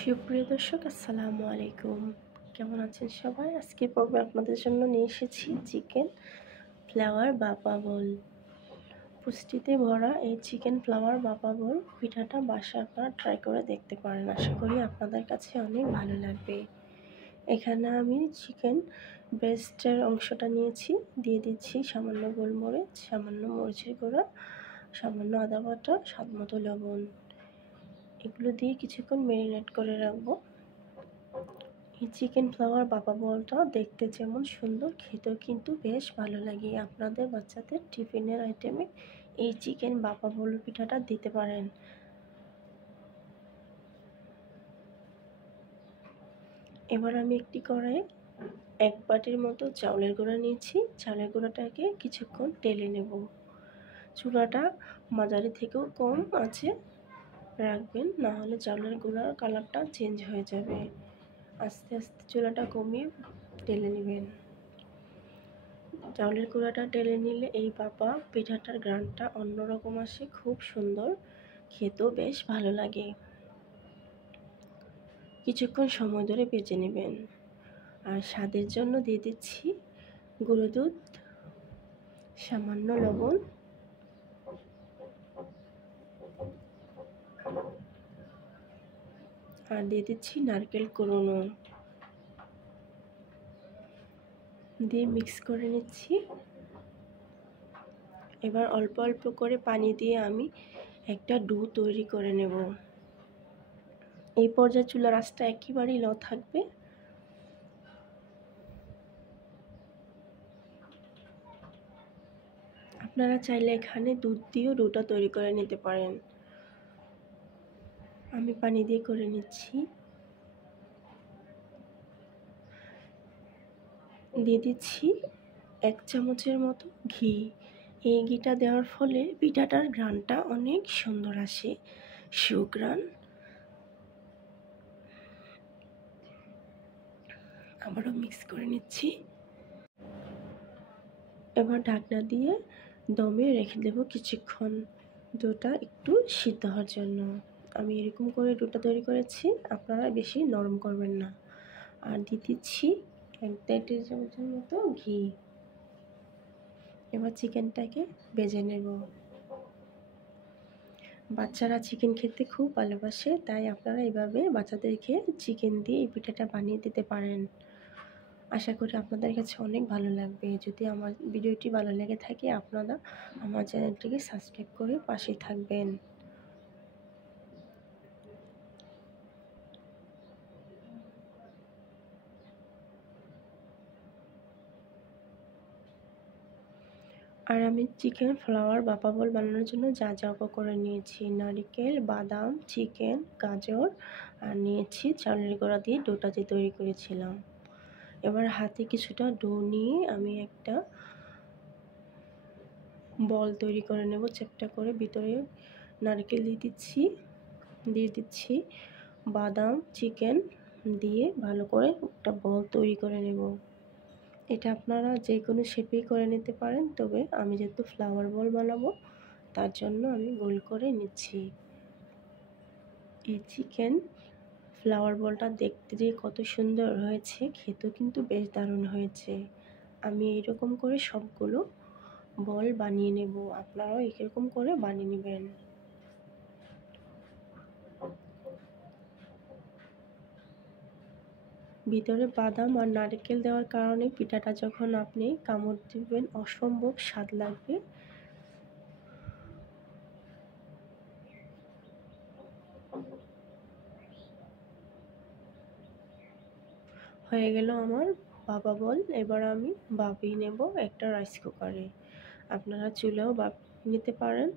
সুপ্রিয় দর্শক, আসসালামু আলাইকুম। কেমন আছেন সবাই? আজকের পর্বে আপনাদের জন্য নিয়ে এসেছি চিকেন ফ্লাওয়ার বাবা বল। পুষ্টিতে ভরা এই চিকেন ফ্লাওয়ার বাবা বল পিঠাটা বাসায় আপনারা ট্রাই করে দেখতে পারেন। আশা করি আপনাদের কাছে অনেক ভালো লাগবে। এখানে আমি চিকেন ব্রেস্টের অংশটা নিয়েছি, দিয়ে দিচ্ছি সামান্য গোলমরিচ, সামান্য মরিচের গুঁড়া, সামান্য আদা বাটা, স্বাদমতো লবণ। এগুলো দিয়ে কিছুক্ষণ ম্যারিনেট করে রাখবো। এই চিকেন ফ্লাওয়ার বাবা বলটা দেখতে যেমন সুন্দর, খেতেও কিন্তু বেশ ভালো লাগে। আপনাদের বাচ্চাদের টিফিনের আইটেমে এই চিকেন বাবা বল পিঠাটা দিতে পারেন। এবার আমি একটি কড়াইয়ে 1 বাটির মতো চাউলের গুঁড়া নিয়েছি। চাউলের গুঁড়াটাকে কিছুক্ষণ টেলে নেব। চুলাটা মাঝারি থেকেও কম আছে রাখবেন, না হলে চাউলের গুঁড়ার কালারটা চেঞ্জ হয়ে যাবে। আস্তে আস্তে চুলাটা কমিয়ে টেলে নেবেন। চাউলের গুঁড়াটা টেলে নিলে এই বাবা পিঠাটার ঘ্রাণটা অন্যরকম আসে, খুব সুন্দর, খেতেও বেশ ভালো লাগে। কিছুক্ষণ সময় ধরে ভেজে নেবেন। আর স্বাদের জন্য দিয়ে দিচ্ছি গুঁড়ো দুধ, সামান্য লবণ, আর দিয়ে দিচ্ছি নারকেল কোড়ানো, দিয়ে মিক্স করে নিচ্ছি। এবার অল্প অল্প করে পানি দিয়ে আমি একটা ডো তৈরি করে নেব। এই পর্যায়ে চুলার আঁচটা একেবারেই লো থাকবে। আপনারা চাইলে এখানে দুধ দিয়েও ডোটা তৈরি করে নিতে পারেন। আমি পানি দিয়ে করে নিচ্ছি। দিয়ে দিচ্ছি 1 চামচের মতো ঘি। এই ঘিটা দেওয়ার ফলে পিঠাটার ঘ্রাণটা অনেক সুন্দর আসে, সুঘ্রাণ। আবারও মিক্স করে নিচ্ছি। এবার ঢাকনা দিয়ে দমে রেখে দেব কিছুক্ষণ, ডোটা একটু সিদ্ধ হওয়ার জন্য। আমি এরকম করে ডোটা তৈরি করেছি, আপনারা বেশি নরম করবেন না। আর দিয়ে দিচ্ছি 1 টেবিল চামচের মতো ঘি। এবার চিকেনটাকে ভেজে নেব। বাচ্চারা চিকেন খেতে খুব ভালোবাসে, তাই আপনারা এভাবে বাচ্চাদেরকে চিকেন দিয়ে এই পিঠাটা বানিয়ে দিতে পারেন। আশা করি আপনাদের কাছে অনেক ভালো লাগবে। যদি আমার ভিডিওটি ভালো লেগে থাকে, আপনারা আমার চ্যানেলটিকে সাবস্ক্রাইব করে পাশে থাকবেন। আর আমি চিকেন ফ্লাওয়ার বাবা বল বানানোর জন্য যা যা উপকরণ নিয়েছি: নারকেল, বাদাম, চিকেন, গাজর, আর নিয়েছি চালের গুঁড়া দিয়ে ডোটা যে তৈরি করেছিলাম। এবার হাতে কিছুটা ডো নিয়ে আমি একটা বল তৈরি করে নেব চ্যাপ্টা করে। ভিতরে নারকেল দিয়ে দিচ্ছি বাদাম, চিকেন দিয়ে ভালো করে একটা বল তৈরি করে নেব। এটা আপনারা যে কোনো শেপেই করে নিতে পারেন, তবে আমি যেহেতু ফ্লাওয়ার বল বানাবো তার জন্য আমি গোল করে নিচ্ছি। এই চিকেন ফ্লাওয়ার বলটা দেখতে যে কত সুন্দর হয়েছে, খেতেও কিন্তু বেশ দারুণ হয়েছে। আমি এইরকম করে সবগুলো বল বানিয়ে নেব, আপনারাও এরকম করে বানিয়ে নেবেন। ভিতরে বাদাম আর নারকেল দেওয়ার কারণে পিঠাটা যখন আপনি কামড় দিবেন অসম্ভব স্বাদ লাগবে। হয়ে গেল আমার বাবা বল। এবার আমি ভাপিয়ে নেব একটা রাইস কুকারে। আপনারা চুলাও নিতে পারেন।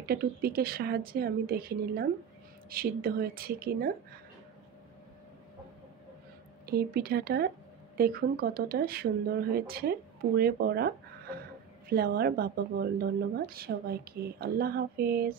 একটা টুথপিকের সাহায্যে আমি দেখে নিলাম সিদ্ধ হয়েছে কিনা। এই পিঠাটা দেখুন কতটা সুন্দর হয়েছে, পুড়ে পড়া ফ্লাওয়ার বাবা বল। ধন্যবাদ সবাইকে। আল্লাহ হাফেজ।